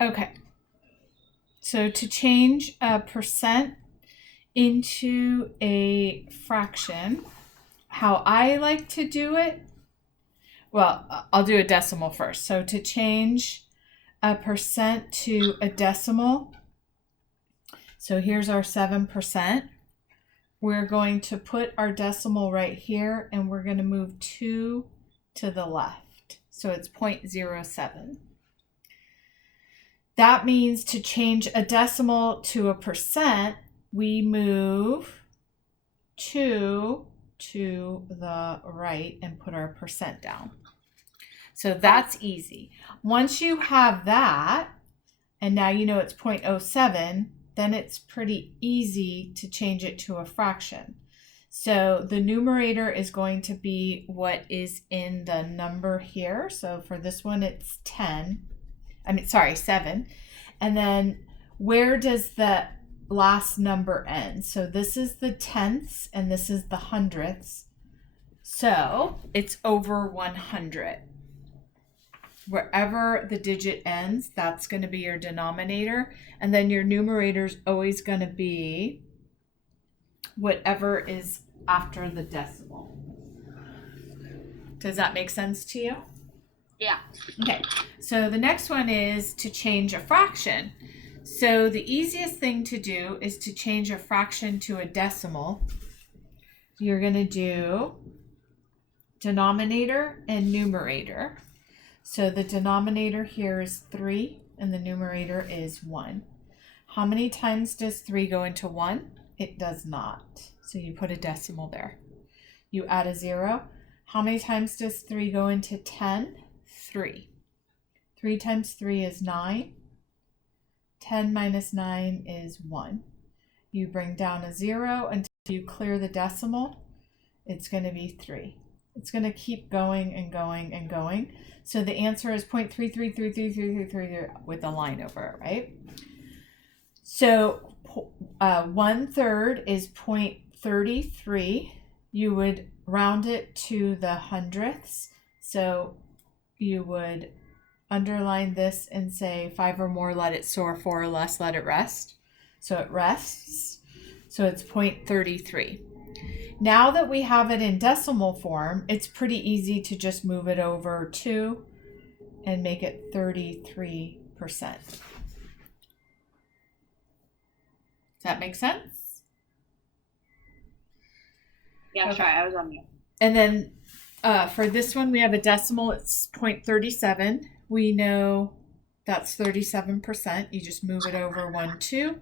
Okay, so to change a percent into a fraction, how I like to do it, well, I'll do a decimal first. So to change a percent to a decimal, so here's our 7%. We're going to put our decimal right here and we're going to move 2 to the left. So it's 0.07. That means to change a decimal to a percent, we move 2 to the right and put our percent down. So that's easy. Once you have that, and now you know it's 0.07, then it's pretty easy to change it to a fraction. So the numerator is going to be what is in the number here. So for this one, it's 7. And then where does the last number end? So this is the tenths and this is the hundredths. So it's over 100. Wherever the digit ends, that's going to be your denominator. And then your numerator is always going to be whatever is after the decimal. Does that make sense to you? Yeah. Okay, so the next one is to change a fraction. So the easiest thing to do is to change a fraction to a decimal. You're going to do denominator and numerator. So the denominator here is 3 and the numerator is 1. How many times does 3 go into 1? It does not. So you put a decimal there. You add a 0. How many times does 3 go into 10? 3. 3 times 3 is 9. 10 minus 9 is 1. You bring down a 0 until you clear the decimal. It's going to be 3. It's going to keep going and going and going. So the answer is 0.333333 with a line over it, right? So 1/3 is 0.33. You would round it to the hundredths. So you would underline this and say 5 or more, let it soar, 4 or less, let it rest. So it rests. So it's 0.33. Now that we have it in decimal form, it's pretty easy to just move it over 2 and make it 33%. Does that make sense? Yeah, Okay. sorry, I was on mute. And then for this one, we have a decimal. It's 0.37. We know that's 37%. You just move it over 1, 2.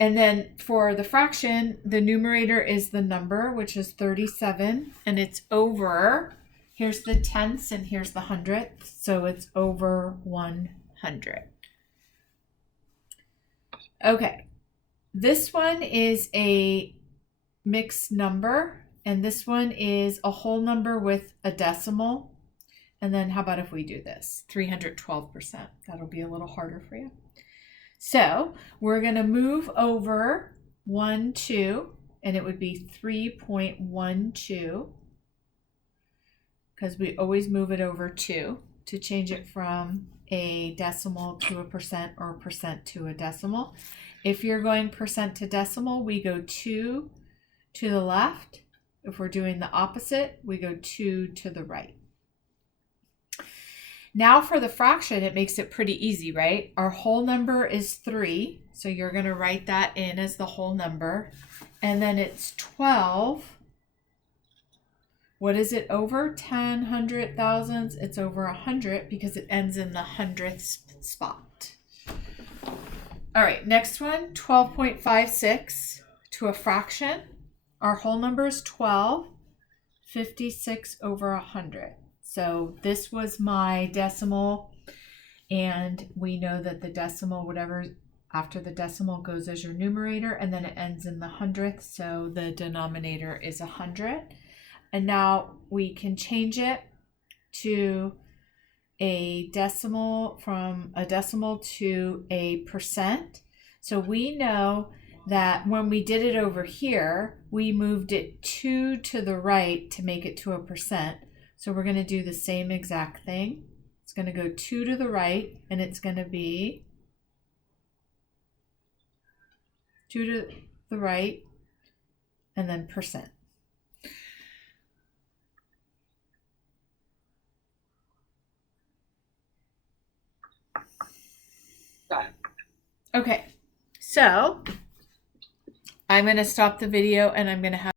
And then for the fraction, the numerator is the number, which is 37, and it's over, here's the tenths and here's the hundredths, so it's over 100. Okay, this one is a mixed number, and this one is a whole number with a decimal. And then how about if we do this? 312%. That'll be a little harder for you. So we're going to move over 1, 2, and it would be 3.12 because we always move it over 2 to change it from a decimal to a percent or a percent to a decimal. If you're going percent to decimal, we go 2 to the left. If we're doing the opposite, we go 2 to the right. Now for the fraction, it makes it pretty easy, right? Our whole number is 3, so you're going to write that in as the whole number. And then it's 12. What is it over? 10, 100, thousands? It's over 100 because it ends in the hundredths spot. All right, next one, 12.56 to a fraction. Our whole number is 12, 56 over 100. So this was my decimal, and we know that the decimal, whatever after the decimal goes as your numerator, and then it ends in the hundredth, so the denominator is 100. And now we can change it to a decimal, from a decimal to a percent. So we know that when we did it over here, we moved it 2 to the right to make it to a percent. So we're going to do the same exact thing. It's going to go 2 to the right, and it's going to be 2 to the right, and then percent. Got it. Okay, so I'm going to stop the video and I'm going to have